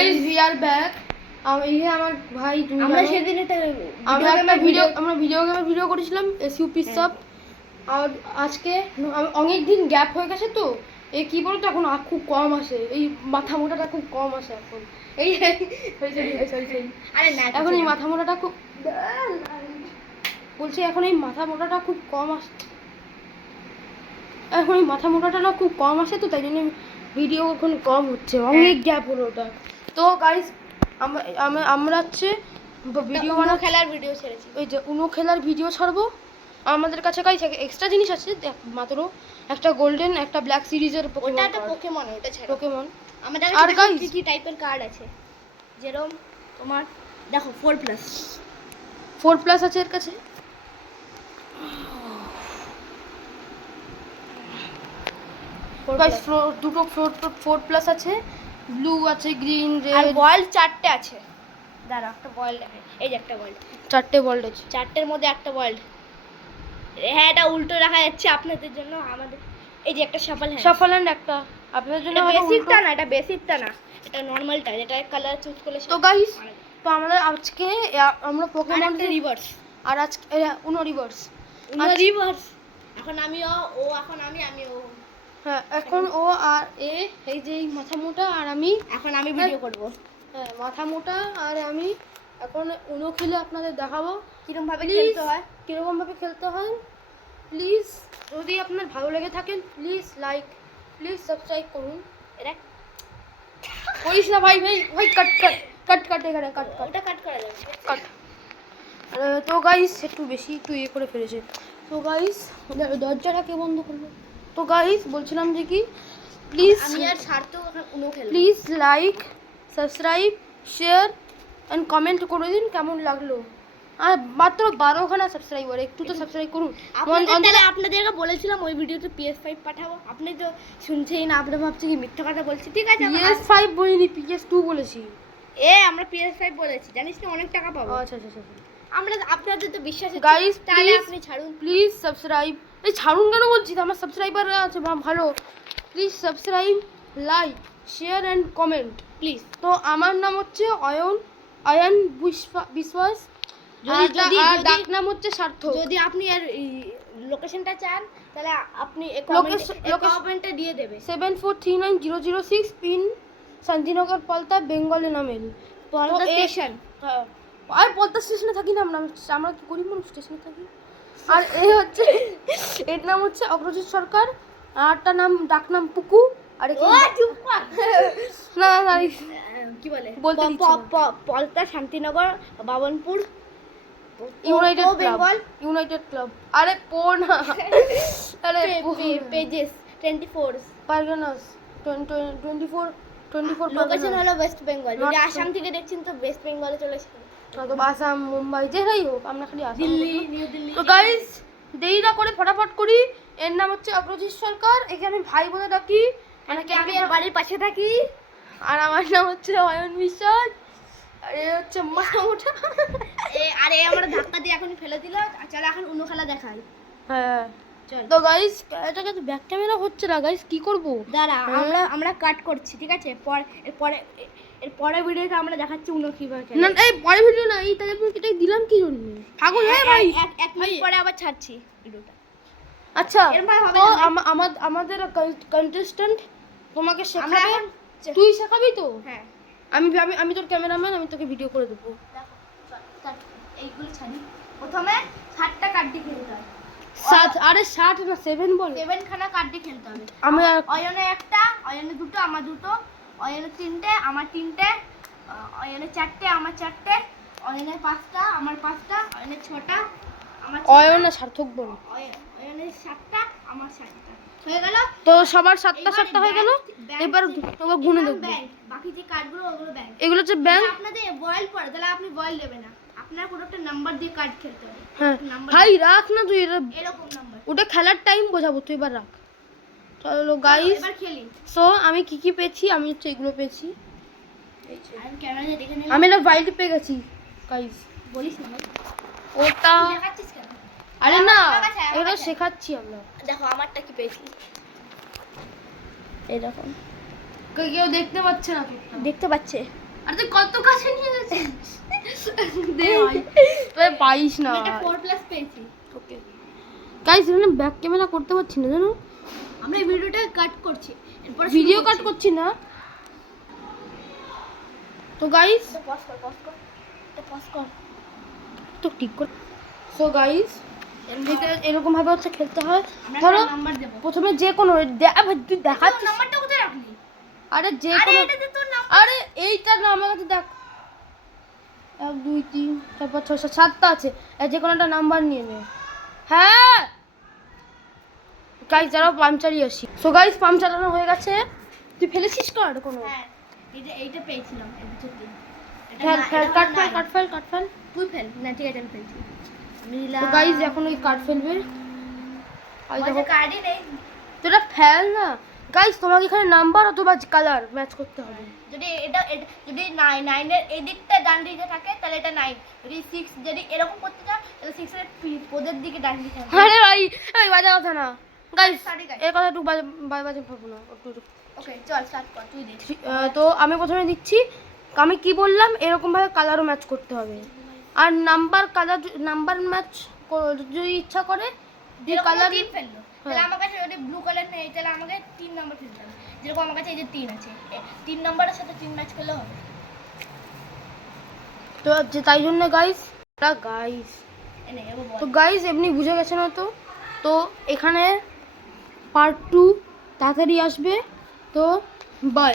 Guys we are back. এই যে আমার ভাই তুমি আমরা সেদিন একটা ভিডিও গেমের ভিডিও করেছিলাম এসইউপি সব। আর আজকে অনেক দিন গ্যাপ হয়ে গেছে তো এই কি বলতো এখন খুব কম আসে, এই মাথা মোটাটা খুব কম আসে এখন। এই এখন এই মাথা মোটাটা খুব বলছি, এখন এই মাথা মোটাটা খুব কম আসে, এখন এই মাথা মোটাটা না খুব কম আসে তো তাই জন্য ভিডিও এখন কম হচ্ছে, অনেক গ্যাপ হলো ওটা। তো গাইস আমরা হচ্ছে ভিডিও খেলার ভিডিও ছেড়েছি, ওই যে উনো খেলার ভিডিও ছাড়বো। আমাদের কাছে গাইস এক্সট্রা জিনিস আছে, মাত্র একটা গোল্ডেন একটা ব্ল্যাক সিরিজের ওটা একটা পোকেমন, ওটা ছাড়া পোকেমন। আমাদের আর গাইস কি কি টাইপের কার্ড আছে, যেরকম তোমার দেখো 4+ আছে এর কাছে। গাইস দুটো 4+ আছে, ব্লু আছে, গ্রিন, রেড আর বয়েল 4টে আছে। দাঁড়া একটা বয়েল দেখাই, এই যে একটা বয়েল, 4টে বল্ড আছে, 4টের মধ্যে একটা বয়েল। হ্যাঁ এটা উল্টো রাখা যাচ্ছে আপনাদের জন্য, আমাদের এই যে একটা শাফল হ্যান্ড একটা আপনাদের জন্য। বেসিকটা না, এটা বেসিকটা না, এটা নরমালটা, যেটা কালার চুজ করলে। তো গাইস তো আমাদের আজকে আমরা পোকেমন রিভার্স, আর আজকে উনো রিভার্স, এখন আমি ও এখন আমি ও। হ্যাঁ এখন ও আর এই যে মাথা মোটা আর আমি, এখন আমি ভিডিও করব। হ্যাঁ মাথা মোটা আর আমি এখন উনো খেলে আপনাদের দেখাবো কিরকম ভাবে খেলতে হয়, প্লিজ যদি আপনার ভালো লেগে থাকেন প্লিজ লাইক, প্লিজ সাবস্ক্রাইব করুন। এটা করিস না ভাই, কাট এখানে কাট ওটা কাট করা যাবে, কাট। তো গাইস একটু ইয়ে করে ফেলেছে। তো গাইস দরজাটা কে বন্ধ করলো? তো গাইস বলছিলাম যে কি প্লিজ আমি আর সার্থক এখন উনো খেলবো। Please like, subscribe, share and comment করে দিন কেমন লাগলো। আর মাত্র 12খানা সাবস্ক্রাইবার, একটু তো সাবস্ক্রাইব করুন। আপনাদেরকে বলেছিলাম ওই ভিডিওতে PS5 পাঠাবো, আপনি তো শুনছেই না, আপনি ভাবছেন কি মিথ্যা কথা বলছি। ঠিক আছে PS5 বলিনি, PS2 বলেছি। আমরা PS5 বলেছি, জানিস না অনেক টাকা পাবো। আচ্ছা আমরা আপনাদের তো বিশ্বাস আছে গাইস, তাহলে আপনি ছাড়ুন, প্লিজ সাবস্ক্রাইব। এই ছাড়ুন কেন বলছি, আমার সাবস্ক্রাইবার আছে ভালো। Please subscribe, like, share and comment please. তো আমার নাম হচ্ছে অয়ন বিশ্বাস, যদি ডাক নাম হচ্ছে সার্থক। যদি আপনি আর লোকেশনটা চান তাহলে আপনি কমেন্টে দিয়ে দেবে। 743906 পিন শান্তিনগর পলতা বেঙ্গলে নামেল পলতা স্টেশন। হ্যাঁ আর পলতা স্টেশনে থাকি না আমরা কি গরিব মানুষ স্টেশনে থাকি। আর এই হচ্ছে এর নাম হচ্ছে অগ্রজিৎ সরকার, আরটা নাম ডাক নাম পুকু। আর না কি বলে বলতে পলতা শান্তিনগর বাবনপুর ইউনাইটেড ক্লাব। আরে না আরে পেজেস 24 পারগানাস 24 লোকেশন হলো ওয়েস্ট বেঙ্গল। যদি আসাম থেকে দেখছেন তো ওয়েস্ট বেঙ্গলে চলে আসবেন, তো আসাম, মুম্বাই, যেটাই হোক আমরা খালি আসাম, দিল্লি, নিউ দিল্লি। তো গাইস দেরি না করে ফটাফট করি। এর নাম হচ্ছে অগ্রজিৎ সরকার, একে আমি ভাই বলে ডাকি, মানে আমি এর বাড়ির পাশে থাকি। আর আমার নাম হচ্ছে অয়ন বিশ্বাস, আর এ হচ্ছে মাথা মোটা। আরে আমরা ধাক্কা দিয়ে এখন ফেলে দিল। চলো এখন উনো খেলা দেখাই। হ্যাঁ তো গাইস এটাকে তো ব্যাক ক্যামেরা হচ্ছে না গাইস, কি করব? দাঁড়া আমরা কাট করছি, ঠিক আছে? এর পরের ভিডিওতে আমরা দেখাচ্ছি উনো কিভাবে খেলে। না এই পরের ভিডিও না, এই তাহলে তুমি এটাই দিলাম কি জন্য? পাগল হয়ে ভাই, এক মিনিট পরে আবার ছাড়ছি ভিডিওটা। আচ্ছা তো আমাদের কন্টেস্ট্যান্ট তোমাকে শেখাবে, তুই শেখাবি তো? হ্যাঁ আমি তোর ক্যামেরাম্যান, আমি তোকে ভিডিও করে দেবো। দেখো এইগুলো ছাড়ি। প্রথমে 7টা কার্ড দিয়ে খেলতে হবে। 7 আরে 7 না 7 বল। 7 খানা কার্ড দিয়ে খেলতে হবে। আমি অয়নে একটা, অয়নে দুটো, আমার দুটো, অয়নে 3টে, আমার 3টে, অয়নে 4টে, আমার 4টে, অয়নে 5টা, আমার 5টা, অয়নে 6টা, আমার 6টা, অয়নে সার্থক বল। অয়নে 7টা, আমার 7টা হয়ে গেল। তো সবার 7টা হয়ে গেল। এবার তোকে গুনে দেব। বাকি যে কার্ডগুলো ওগুলো ব্যাংক, এগুলো হচ্ছে ব্যাংক। আপনাদের বয়েল পড়ে তাহলে আপনি বয়েল দেবে না, আপনার কোনো একটা নাম্বার দিয়ে কার্ড খেলতে হবে। হ্যাঁ ভাই রাখ না তুই, এরকম নাম্বার, ওটা খেলার টাইম বোঝাবো, তুই এবার রাখ। চলো গাইস এবার খেলি। সো আমি কি পেয়েছি, আমি হচ্ছে এগুলো পেয়েছি। আমি ক্যামেরাতে দেখে নিলাম, আমি না ভাইল্ড পেয়ে গেছি গাইস। বলিস না ভাই, ওটা দেখাচ্ছিস কেন? আরে না এটা শেখাচ্ছি আমরা। দেখো আমারটা কি পেয়েছি, এই দেখো। কেউ দেখতে পাচ্ছে না তো? দেখতে পাচ্ছে। আর তুই কত কাছে নিয়ে গেছিস দে ভাই তুই পাইস না এটা 4+ পেয়েছি ওকে গাইস এখানে ব্যাক ক্যামেরা করতে পারছি না জানো আমরা এই ভিডিওটা কাট করছি এরপর ভিডিও কাট করছি না তো গাইস পজ কর এটা পজ কর তো ঠিক করে সো গাইস এরকম ভাবে হচ্ছে খেলতে হয় আমরা ধরো নাম্বার দেব প্রথমে যে কোনো তুই দেখাচ্ছিস নাম্বারটা কোথায় রাখলি আরে যে আরে কোনো এটা তো তোর নাম আরে এইটা না আমার কাছে দেখ 1 2 3 4 5 6 7টা আছে যে কোনো একটা নাম্বার নিয়ে নে হ্যাঁ গাইস যারা পাঞ্চারই আসি সো গাইস পাম্প চালানো হয়ে গেছে তুই ফেলেছিস কার্ড কোনো হ্যাঁ এইটা পেয়েছিলাম এর ভিতর দিয়ে ফেল কাট ফেল তুই ফেল না ঠিক আছে আমি ফেলছি আমি তো গাইস এখন ওই কার্ড ফেলবে আর দেখো কার্ডই নেই তোরা ফেল না গাইস তোমাকে এখানে নাম্বার অথবা কালার ম্যাচ করতে হবে যদি যদি 9 এর এই দিকটা ডান দিকে থাকে তাহলে এটা 9 যদি 6 যদি এরকম করতে চাও তাহলে 6 এর ওদের দিকে ডান দিকে হবে আরে ভাই এই বাজে কথা না গাইস Sorry, guys. এই কথা একটু বাজে ভাবো না একটু ওকে চল স্টার্ট কর তুই দে তো আমি প্রথমে দিচ্ছি আমি কি বললাম এরকম ভাবে কালারও ম্যাচ করতে হবে আর নাম্বার ম্যাচ যদি ইচ্ছা করে যে কালার তিন ফেললো তাহলে আমার কাছে যদি ব্লু কালার নেই তাহলে আমাকে 3 নাম্বার ফেলতে হবে যেরকম আমার কাছে এই যে 3 আছে 3 নাম্বারের সাথে 3 ম্যাচ করলে হবে তো তাই জন্য গাইস এনে এগো তো বল গাইস এমনি বুঝে গেছেন হয়তো তো এখানে পার্ট 2 তাড়াতাড়ি আসবে তো বাই